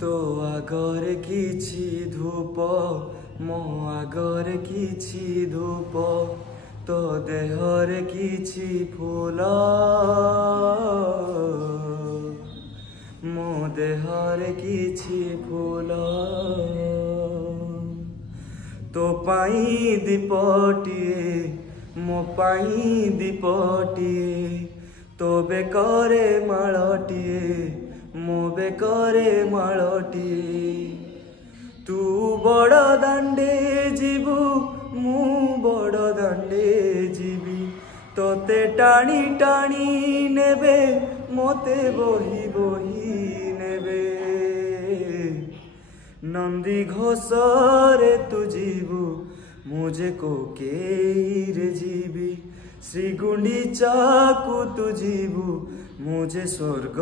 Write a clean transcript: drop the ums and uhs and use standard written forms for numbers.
तो आगरे किछि धूप मो आगरे किछि धूप तो देहरे किछि फूल मो देहरे किछि फूल तो पाई दीपटिए मो पाई दीपटिए तो बेकरे मालटिए मो बेकरे मालटिए तू बड़ दांडे जीवु मु बड़ दांडे जीवी तोते टाणी टाणी नेबे मोते बही बही नेबे नंदी घोषरे तू जीवु मुझे को केरे जीवी श्री गुंडीचा को तू जीवु मुझे स्वर्ग।